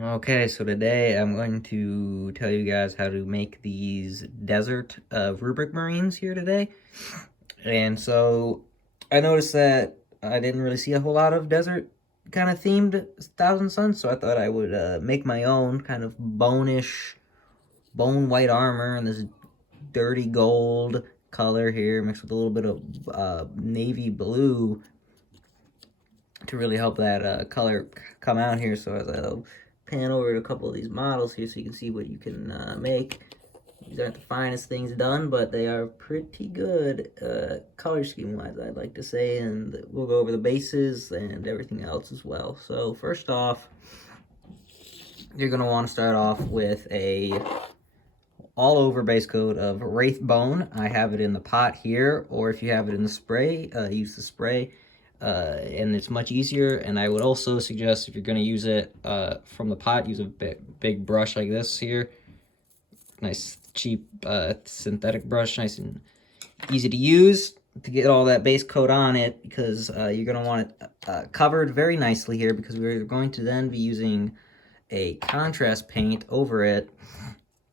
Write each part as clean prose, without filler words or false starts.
Okay, so today I'm going to tell you guys how to make these desert rubric marines here today. And so I noticed that I didn't really see a whole lot of desert kind of themed Thousand Suns, so I thought I would make my own kind of bone-ish, bone white armor and this dirty gold color here mixed with a little bit of navy blue to really help that color come out here. So as I'll pan over to a couple of these models here so you can see what you can make. These aren't the finest things done, but they are pretty good color scheme wise, I'd like to say, and we'll go over the bases and everything else as well. So first off, you're going to want to start off with a all over base coat of Wraith Bone. I have it in the pot here, or if you have it in the spray, use the spray. And it's much easier, and I would also suggest if you're going to use it from the pot, use a big brush like this here. Nice cheap synthetic brush, nice and easy to use to get all that base coat on it, because you're going to want it covered very nicely here, because we're going to then be using a contrast paint over it,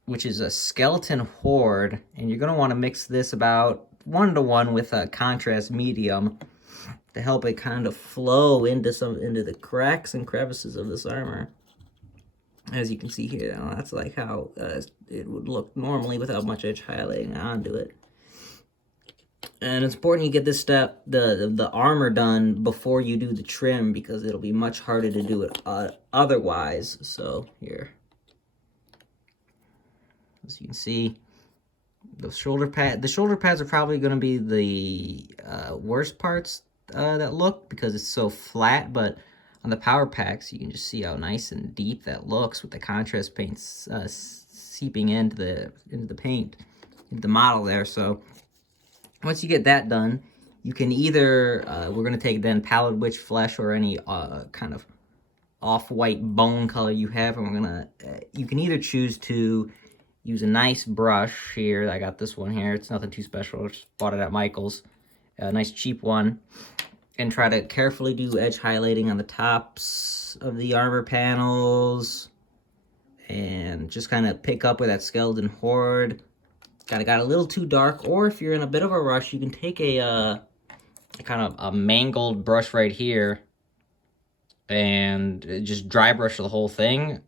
which is a Skeleton Horde, and you're going to want to mix this about 1-to-1 with a contrast medium to help it kind of flow into the cracks and crevices of this armor. As you can see here, now, that's like how it would look normally without much edge highlighting onto it. And it's important you get this step, the armor, done before you do the trim, because it'll be much harder to do it otherwise. So here, as you can see, the shoulder pads are probably going to be the worst parts that look, because it's so flat, but on the power packs you can just see how nice and deep that looks with the contrast paints seeping into the paint, into the model there. So once you get that done, you can either we're going to take then Pallid Witch Flesh or any kind of off-white bone color you have, and we're gonna you can either choose to use a nice brush here. I got this one here. It's nothing too special. I just bought it at Michael's. A nice cheap one. And try to carefully do edge highlighting on the tops of the armor panels. And just kind of pick up where that Skeleton Horde got a little too dark. Or if you're in a bit of a rush, you can take a kind of a mangled brush right here and just dry brush the whole thing.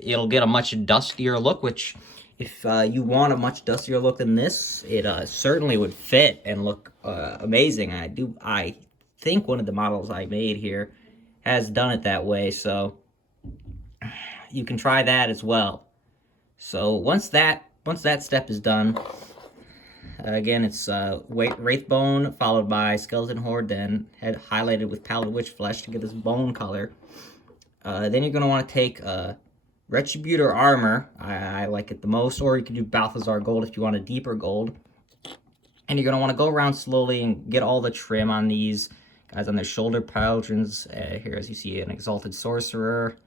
It'll get a much dustier look, which if you want a much dustier look than this, it certainly would fit and look amazing. I think one of the models I made here has done it that way, so you can try that as well. So once that step is done, again, it's Wraith Bone followed by Skeleton Horde, then highlighted with Pallid Witch Flesh to get this bone color. Then you're going to want to take Retributor Armor. I like it the most, or you can do Balthazar Gold if you want a deeper gold. And you're going to want to go around slowly and get all the trim on these guys, on their shoulder pauldrons. Here, as you see, an Exalted Sorcerer,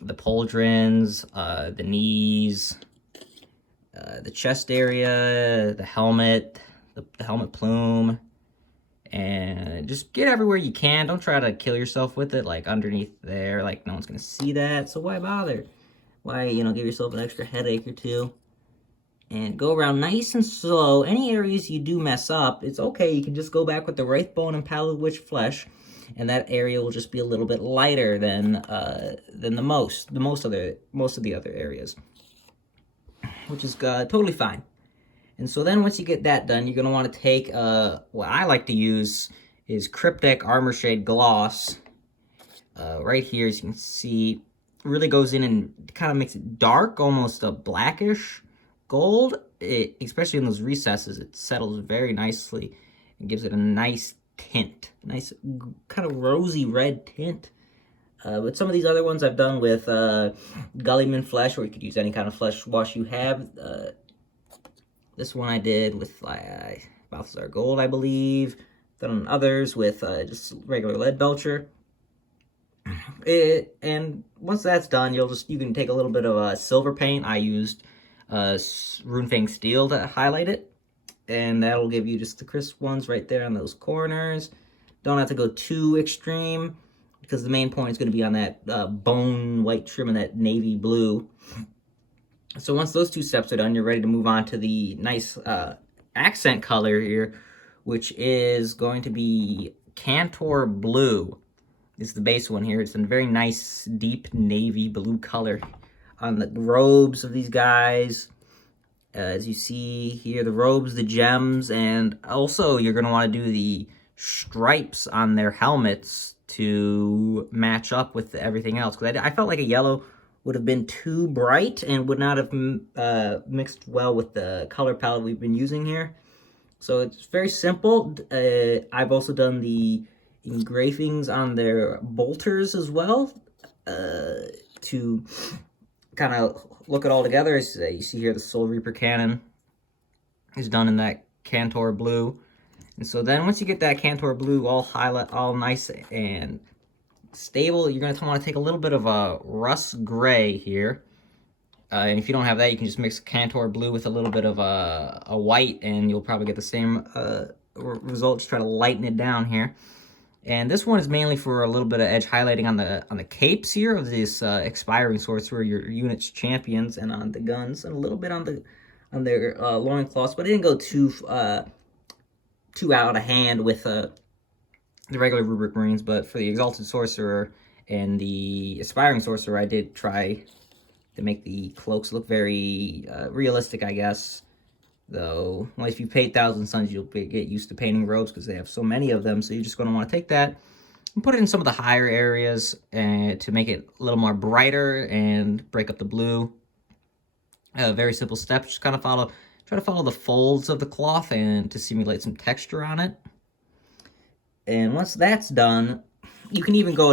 the pauldrons, the knees, the chest area, the helmet, the helmet plume, and just get everywhere you can. Don't try to kill yourself with it, like underneath there, like no one's gonna see that, so why bother? Why, give yourself an extra headache or two? And go around nice and slow. Any areas you do mess up, it's okay. You can just go back with the Wraith Bone and Pallid Witch Flesh, and that area will just be a little bit lighter than most of the other areas, which is totally fine. And so then once you get that done, you're going to want to take, what I like to use is Cryptic Armor Shade Gloss. Right here, as you can see, really goes in and kind of makes it dark, almost a blackish gold. Especially in those recesses, it settles very nicely and gives it a nice tint. Nice kind of rosy red tint. But some of these other ones I've done with Gullyman Flesh, or you could use any kind of flesh wash you have. This one I did with Balthazar Gold, I believe. Done others with just regular lead belcher. And once that's done, you can take a little bit of silver paint. I used Runefang Steel to highlight it, and that'll give you just the crisp ones right there on those corners. Don't have to go too extreme, because the main point is going to be on that bone white trim and that navy blue. So once those two steps are done, you're ready to move on to the nice accent color here, which is going to be Cantor Blue. This is the base one here. It's a very nice, deep navy blue color on the robes of these guys. As you see here, the robes, the gems, and also you're going to want to do the stripes on their helmets to match up with everything else. Because I felt like a yellow would have been too bright and would not have mixed well with the color palette we've been using here. So it's very simple. I've also done the engravings on their bolters as well to kind of look it all together. You see here the Soul Reaper cannon is done in that Cantor Blue. And so then once you get that Cantor Blue all nice and stable, you're going to want to take a little bit of a rust gray here. And if you don't have that, you can just mix Cantor Blue with a little bit of a white, and you'll probably get the same result. Just try to lighten it down here. And this one is mainly for a little bit of edge highlighting on the capes here of this expiring sorcerer, your unit's champions, and on the guns, and a little bit on their loincloths, but it didn't go too out of hand with the regular rubric marines. But for the exalted sorcerer and the aspiring sorcerer, I did try to make the cloaks look very realistic, I guess. Though, well, if you paid 1,000 Suns, you'll get used to painting robes because they have so many of them. So you're just going to want to take that and put it in some of the higher areas to make it a little more brighter and break up the blue. Very simple steps. Just kind of try to follow the folds of the cloth and to simulate some texture on it. And once that's done, you can even go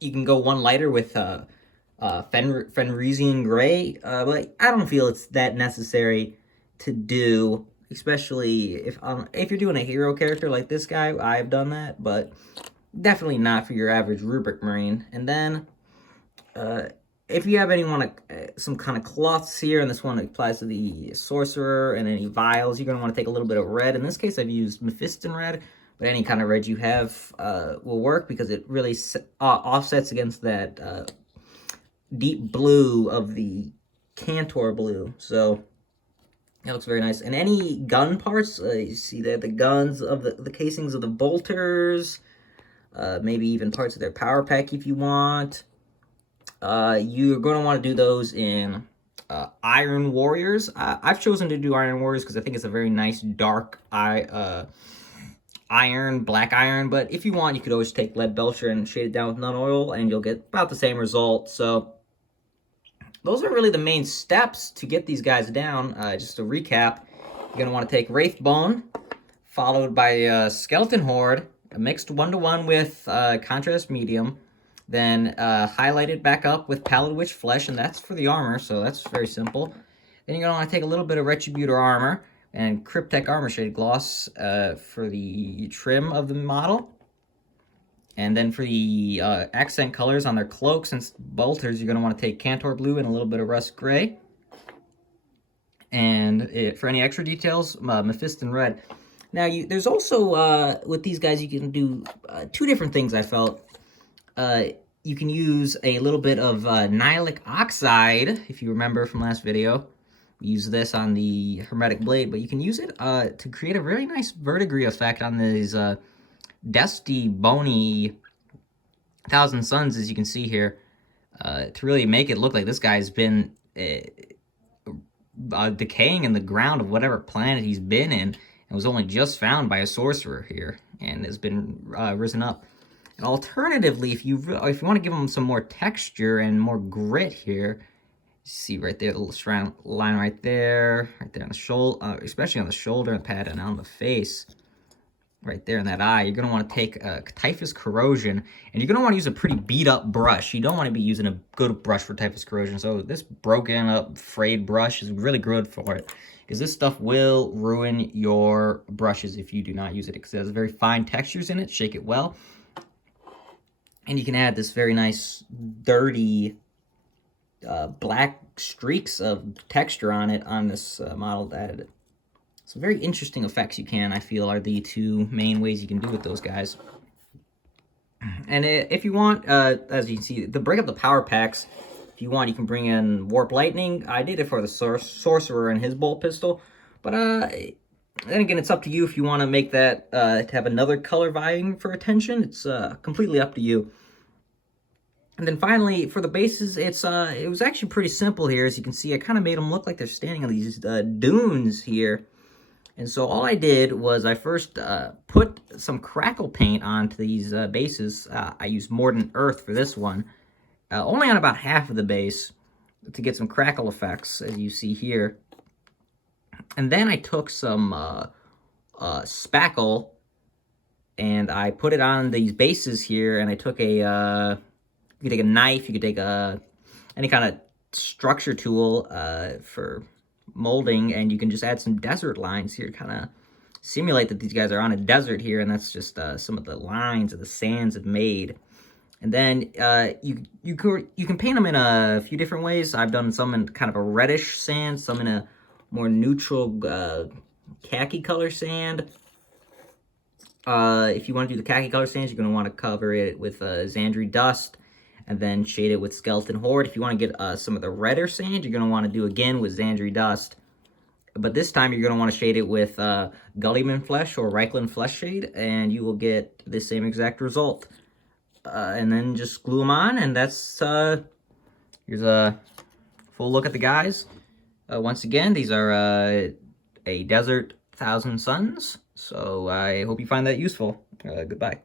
you can go one lighter with Fenrisian Gray, but I don't feel it's that necessary to do, especially if you're doing a hero character like this guy. I've done that, but definitely not for your average rubric marine. And then if you have some kind of cloths here, and this one applies to the sorcerer and any vials, you're going to want to take a little bit of red. In this case, I've used Mephiston red, but any kind of red you have will work because it really offsets against that deep blue of the Cantor Blue. So it looks very nice. And any gun parts, you see there the guns of the casings of the bolters, maybe even parts of their power pack if you want. You're going to want to do those in Iron Warriors. I've chosen to do Iron Warriors because I think it's a very nice dark black iron. But if you want, you could always take Lead Belcher and shade it down with Nun Oil, and you'll get about the same result. So those are really the main steps to get these guys down. Just to recap, you're going to want to take Wraithbone, followed by Skeleton Horde, mixed 1-to-1 with Contrast Medium, then highlight it back up with Pallid Witch Flesh, and that's for the armor, so that's very simple. Then you're going to want to take a little bit of Retributor Armor and Cryptek Armor Shade Gloss for the trim of the model. And then for the accent colors on their cloaks and bolters, you're going to want to take Cantor Blue and a little bit of Rust Gray. And for any extra details, Mephiston Red. Now, there's also, with these guys, you can do two different things, I felt. You can use a little bit of Nihilic Oxide, if you remember from last video. We use this on the Hermetic Blade, but you can use it to create a very nice verdigris effect on these dusty, bony 1,000 Suns, as you can see here, to really make it look like this guy's been decaying in the ground of whatever planet he's been in, and was only just found by a sorcerer here, and has been risen up. And alternatively, if you want to give him some more texture and more grit here, see right there, the little strand line right there on the shoulder, especially on the shoulder pad and on the face. Right there in that eye, you're going to want to take Typhus Corrosion, and you're going to want to use a pretty beat-up brush. You don't want to be using a good brush for Typhus Corrosion, so this broken-up, frayed brush is really good for it, because this stuff will ruin your brushes if you do not use it, because it has very fine textures in it. Shake it well, and you can add this very nice, dirty, black streaks of texture on it on this model that added it. Some very interesting effects I feel, are the two main ways you can do with those guys. And if you want, as you can see, to break up the power packs, if you want, you can bring in Warp Lightning. I did it for the Sorcerer and his bolt pistol. But then again, it's up to you if you want to make that to have another color vying for attention. It's completely up to you. And then finally, for the bases, it was actually pretty simple here. As you can see, I kind of made them look like they're standing on these dunes here. And so all I did was I first put some crackle paint onto these bases. I used Mordant Earth for this one, only on about half of the base to get some crackle effects, as you see here. And then I took some spackle and I put it on these bases here, and I took a... you could take a knife, you could take any kind of structure tool for molding, and you can just add some desert lines here to kind of simulate that these guys are on a desert here, and that's just some of the lines that the sands have made. And then you can paint them in a few different ways. I've done some in kind of a reddish sand, some in a more neutral khaki color sand. If you want to do the khaki color sands, you're going to want to cover it with Xandri Dust, and then shade it with Skeleton Horde. If you want to get some of the redder sand, you're going to want to do again with Xandri Dust. But this time you're going to want to shade it with Gullyman Flesh or Reichland Flesh Shade, and you will get the same exact result. And then just glue them on, and that's... here's a full look at the guys. Once again, these are a Desert Thousand Suns, so I hope you find that useful. Goodbye.